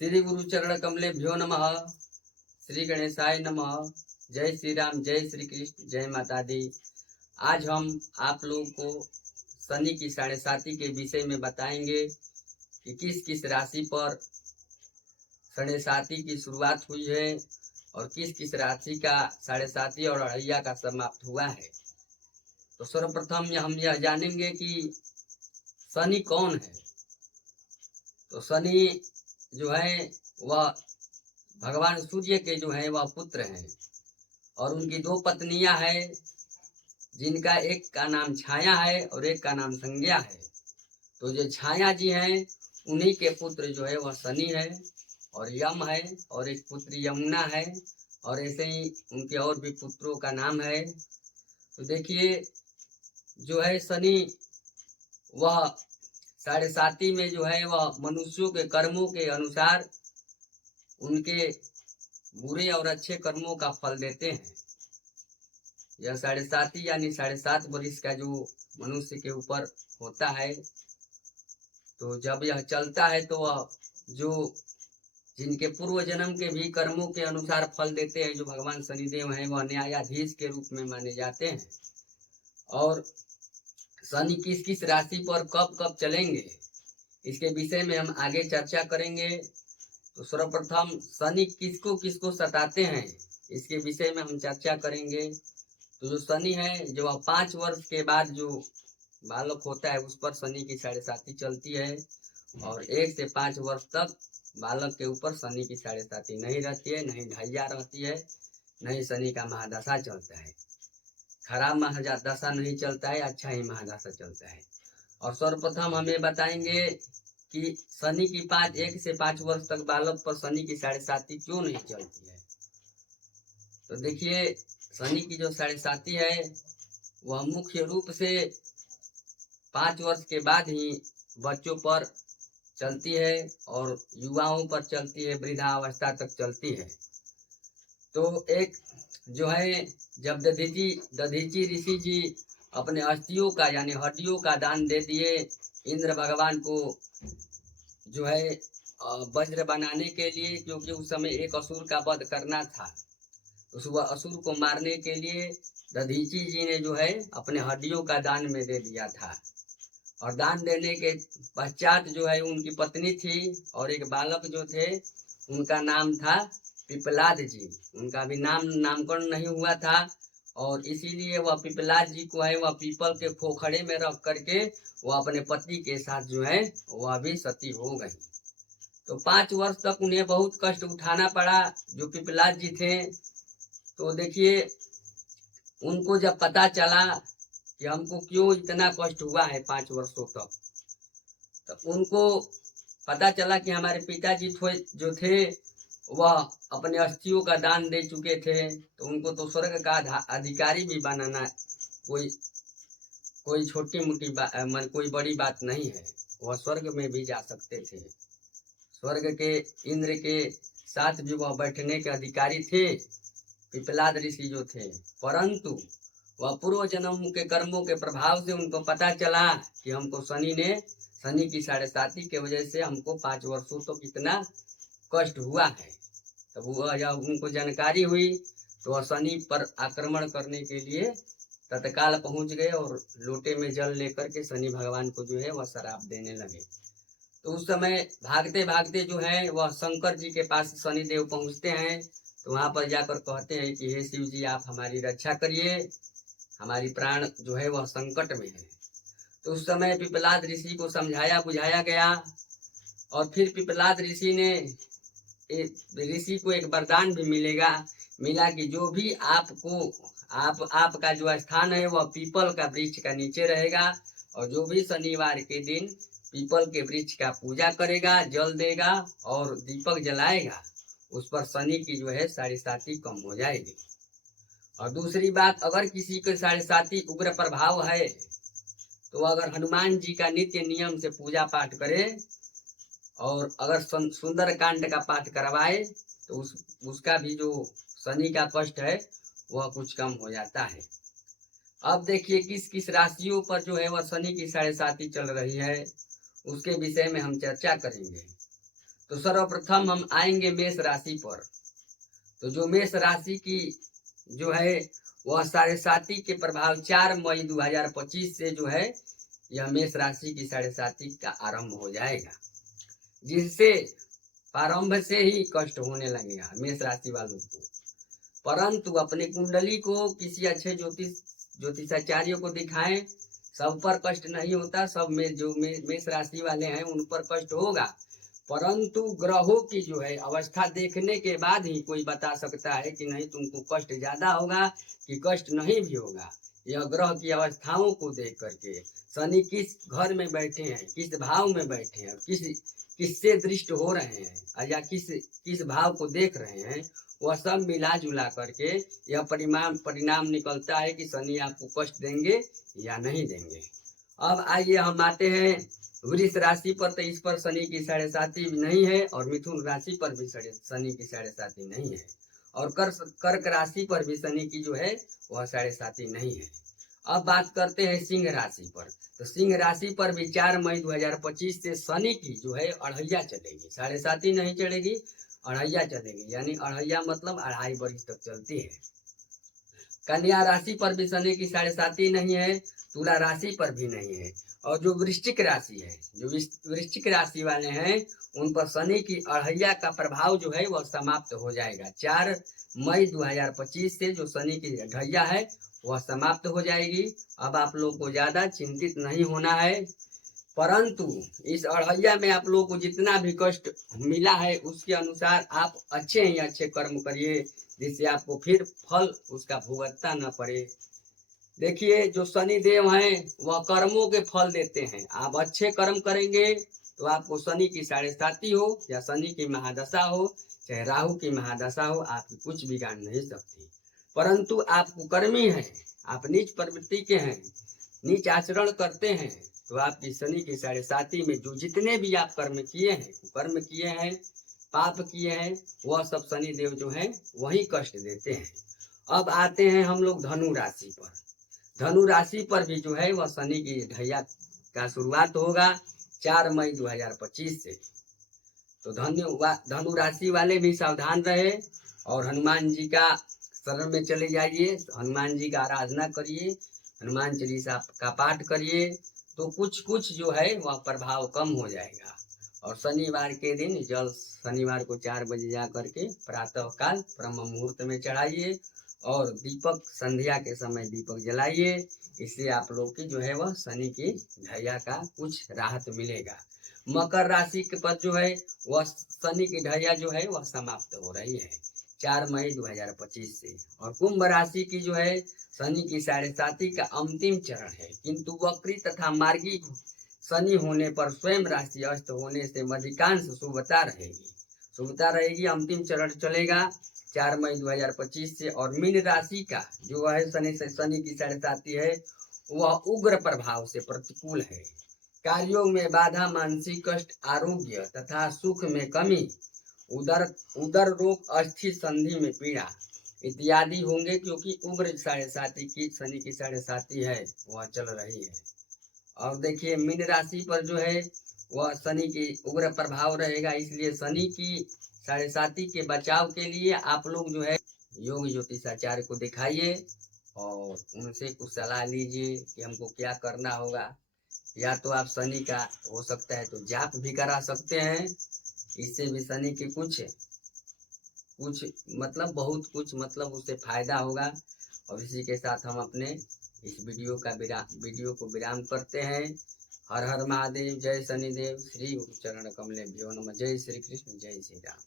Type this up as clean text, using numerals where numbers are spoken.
श्री गुरु चरण कमलेभ्यो नमः। श्री गणेशाय नमः। जय श्री राम, जय श्री कृष्ण, जय माता दी। आज हम आप लोगों को शनि की 7.5 के विषय में बताएंगे कि किस किस राशि पर 7.5 की शुरुआत हुई है और किस किस राशि का 7.5 और अढ़ैया का समाप्त हुआ है। तो सर्वप्रथम हम यह जानेंगे कि शनि कौन है। तो शनि जो है वह भगवान सूर्य के जो है वह पुत्र हैं और उनकी 2 पत्नियां हैं, जिनका एक का नाम छाया है और एक का नाम संज्ञा है। तो जो छाया जी हैं उन्हीं के पुत्र जो है वह शनि है और यम है, और एक पुत्री यमुना है, और ऐसे ही उनके और भी पुत्रों का नाम है। तो देखिए जो है शनि वह 7.5 में जो है वह मनुष्यों के कर्मों के अनुसार उनके बुरे और अच्छे कर्मों का फल देते हैं। यह 7.5 यानी 7.5 वर्ष का जो मनुष्य के ऊपर होता है, तो जब यह चलता है तो वह जो जिनके पूर्व जन्म के भी कर्मों के अनुसार फल देते हैं, जो भगवान शनिदेव हैं, वह न्यायाधीश के रूप में माने जाते हैं। और शनि किस किस राशि पर कब कब चलेंगे, इसके विषय में हम आगे चर्चा करेंगे। तो सर्वप्रथम शनि किसको किसको सताते हैं, इसके विषय में हम चर्चा करेंगे। तो जो शनि है, जो 5 वर्ष के बाद जो बालक होता है उस पर शनि की 7.5 चलती है, और 1 से 5 वर्ष तक बालक के ऊपर शनि की 7.5 नहीं रहती है, नहीं ढैया रहती है, नहीं शनि का महादशा चलता है। खराब महादशा नहीं चलता है, अच्छा ही महादशा चलता है। और सर्वप्रथम हमें बताएंगे कि शनि की 1 से 5 वर्ष तक बालक पर शनि की 7.5 क्यों नहीं चलती है। तो देखिए शनि की जो 7.5 है वह मुख्य रूप से 5 वर्ष के बाद ही बच्चों पर चलती है और युवाओं पर चलती है, वृद्धावस्था तक चलती है। तो एक जो है जब दधीची ऋषि जी अपने अस्थियों का यानी हड्डियों का दान दे दिए इंद्र भगवान को, जो है वज्र बनाने के लिए, क्योंकि उस समय एक असुर का वध करना था। उस असुर को मारने के लिए दधीची जी ने जो है अपने हड्डियों का दान में दे दिया था। और दान देने के पश्चात जो है उनकी पत्नी थी और एक बालक जो थे, उनका नाम था पिपलाद जी। उनका भी नामकरण नहीं हुआ था, और इसीलिए वह पिपलाद जी को है वह पीपल के खोखड़े में रख करके वह अपने पति के साथ जो है वह भी सती हो गई। तो 5 वर्ष तक उन्हें बहुत कष्ट उठाना पड़ा जो पिपलाद जी थे। तो देखिए उनको जब पता चला कि हमको क्यों इतना कष्ट हुआ है 5 वर्षों तक, तो उनको पता चला कि हमारे पिताजी जो थे वह अपने अस्थियों का दान दे चुके थे, तो उनको तो स्वर्ग का अधिकारी भी बनाना कोई छोटी मोटी कोई बड़ी बात नहीं है। वह स्वर्ग में भी जा सकते थे, स्वर्ग के इंद्र के साथ भी वह बैठने के अधिकारी थे पिपलाद ऋषि जो थे। परंतु वह पूर्व जन्म के कर्मों के प्रभाव से उनको पता चला कि हमको शनि की 7.5 के वजह से हमको 5 वर्षों तो कितना कष्ट हुआ है। तब वह जब उनको जानकारी हुई तो वह शनि पर आक्रमण करने के लिए तत्काल पहुंच गए और लोटे में जल लेकर के शनि भगवान को जो है वह शराब देने लगे। तो उस समय भागते भागते जो है वह शंकर जी के पास शनिदेव पहुंचते हैं। तो वहां पर जाकर कहते हैं कि हे शिव जी, आप हमारी रक्षा करिए, हमारी प्राण जो है वह संकट में है। तो उस समय पिपलाद ऋषि को समझाया बुझाया गया, और फिर पिपलाद ऋषि को एक वरदान भी मिला कि जो भी आपका जो स्थान है वह पीपल का वृक्ष का नीचे रहेगा, और जो भी शनिवार के दिन पीपल के वृक्ष का पूजा करेगा, जल देगा और दीपक जलाएगा, उस पर शनि की जो है 7.5 कम हो जाएगी। और दूसरी बात, अगर किसी के 7.5 उग्र प्रभाव है तो अगर हनुमान जी का नित्य नियम से पूजा पाठ करे और अगर सुंदर कांड का पाठ करवाए तो उसका भी जो शनि का कष्ट है वह कुछ कम हो जाता है। अब देखिए किस किस राशियों पर जो है वह शनि की 7.5 चल रही है, उसके विषय में हम चर्चा करेंगे। तो सर्वप्रथम हम आएंगे मेष राशि पर। तो जो मेष राशि की जो है वह 7.5 के प्रभाव 4 मई 2025 से जो है यह मेष राशि की 7.5 का आरंभ हो जाएगा, जिससे प्रारंभ से ही कष्ट होने लगेगा मेष राशि वालों को। परंतु अपने कुंडली को किसी अच्छे ज्योतिषाचार्यों को दिखाएं, सब पर कष्ट नहीं होता। सब में जो मेष राशि वाले हैं उन पर कष्ट होगा, परंतु ग्रहों की जो है अवस्था देखने के बाद ही कोई बता सकता है कि नहीं तुमको कष्ट ज्यादा होगा कि कष्ट नहीं भी होगा। यह ग्रह की अवस्थाओं को देख करके शनि किस घर में बैठे हैं, किस भाव में बैठे हैं, किससे दृष्ट हो रहे हैं या किस भाव को देख रहे हैं, वह सब मिला जुला करके यह परिणाम निकलता है कि शनि आपको कष्ट देंगे या नहीं देंगे। अब आइए हम आते हैं वृष राशि पर। तो इस पर शनि की 7.5 नहीं है, और मिथुन राशि पर भी शनि की 7.5 नहीं है, और कर्क राशि पर भी शनि की जो है वह 7.5 नहीं है। अब बात करते हैं सिंह राशि पर। तो सिंह राशि पर भी 4 मई 2025 से शनि की जो है अढ़ैया चलेगी, 7.5 नहीं चलेगी, अढ़ैया चलेगी, यानी अढ़ैया मतलब 2.5 वर्ष तक चलती है। कन्या राशि पर भी शनि की 7.5 नहीं है, तुला राशि पर भी नहीं है, और जो वृश्चिक राशि है, जो वृश्चिक राशि वाले हैं उन पर शनि की अढ़ैया का प्रभाव जो है वह समाप्त हो जाएगा। 4 मई 2025 से जो शनि की अढ़ैया है वह समाप्त हो जाएगी। अब आप लोग को ज्यादा चिंतित नहीं होना है, परंतु इस अढ़ैया में आप लोग को जितना भी कष्ट मिला है उसके अनुसार आप अच्छे ही अच्छे कर्म करिए, जिससे आपको फिर फल उसका भुगतना न पड़े। देखिए जो शनि देव हैं वह कर्मों के फल देते हैं। आप अच्छे कर्म करेंगे तो आपको शनि की 7.5 हो या शनि की महादशा हो, चाहे राहु की महादशा हो, आपकी कुछ बिगाड़ नहीं सकती। परंतु आप कुकर्मी हैं, आप नीच प्रवृत्ति के हैं, नीच आचरण करते हैं, तो आपकी शनि की 7.5 में जो जितने भी आप कर्म किए हैं, कर्म किए हैं, पाप किए हैं, वह सब शनि देव जो है वही कष्ट देते हैं। अब आते हैं हम लोग धनु राशि पर। धनु राशि पर भी जो है वह शनि की ढैया का शुरुआत होगा 4 मई 2025 से। तो धनु राशि वाले भी सावधान रहे और हनुमान जी का शरण में चले जाइए, हनुमान जी का आराधना करिए, हनुमान चालीसा का पाठ करिए, तो कुछ जो है वह प्रभाव कम हो जाएगा। और शनिवार के दिन जल शनिवार को 4 बजे जा करके प्रातः काल ब्रह्म मुहूर्त में चढ़ाइए, और दीपक संध्या के समय दीपक जलाइए। इससे आप लोग की जो है वह शनि की ढैया का कुछ राहत मिलेगा। मकर राशि के पर जो है वह शनि की ढैया जो है वह समाप्त हो रही है 4 मई 2025 से। और कुंभ राशि की जो है शनि की 7.5 का अंतिम चरण है, किंतु वक्री तथा मार्गी शनि होने पर स्वयं राशि अस्त होने से अधिकांश शुभता रहेगी। अंतिम चरण चलेगा 4 मई 2025 से। और मीन राशि का जो है शनि की 7.5 है वह उग्र प्रभाव से प्रतिकूल है। कार्यों में बाधा, मानसिक कष्ट, आरोग्य तथा सुख में कमी, उदर रोग, अस्थि संधि में पीड़ा इत्यादि होंगे, क्योंकि उग्र 7.5 की शनि की 7.5 है वह चल रही है। और देखिए मीन राशि पर जो है वह शनि की उग्र प्रभाव रहेगा, इसलिए शनि की 7.5 के बचाव के लिए आप लोग जो है योग ज्योतिषाचार्य को दिखाइए और उनसे कुछ सलाह लीजिए कि हमको क्या करना होगा। या तो आप शनि का हो सकता है तो जाप भी करा सकते हैं, इससे भी शनि के कुछ मतलब बहुत कुछ मतलब उससे फायदा होगा। और इसी के साथ हम अपने इस वीडियो को विराम करते हैं। हर हर महादेव, जय शनिदेव, श्री गुरु चरण कमलेभ्यो नमः, जय श्री कृष्ण, जय श्री राम।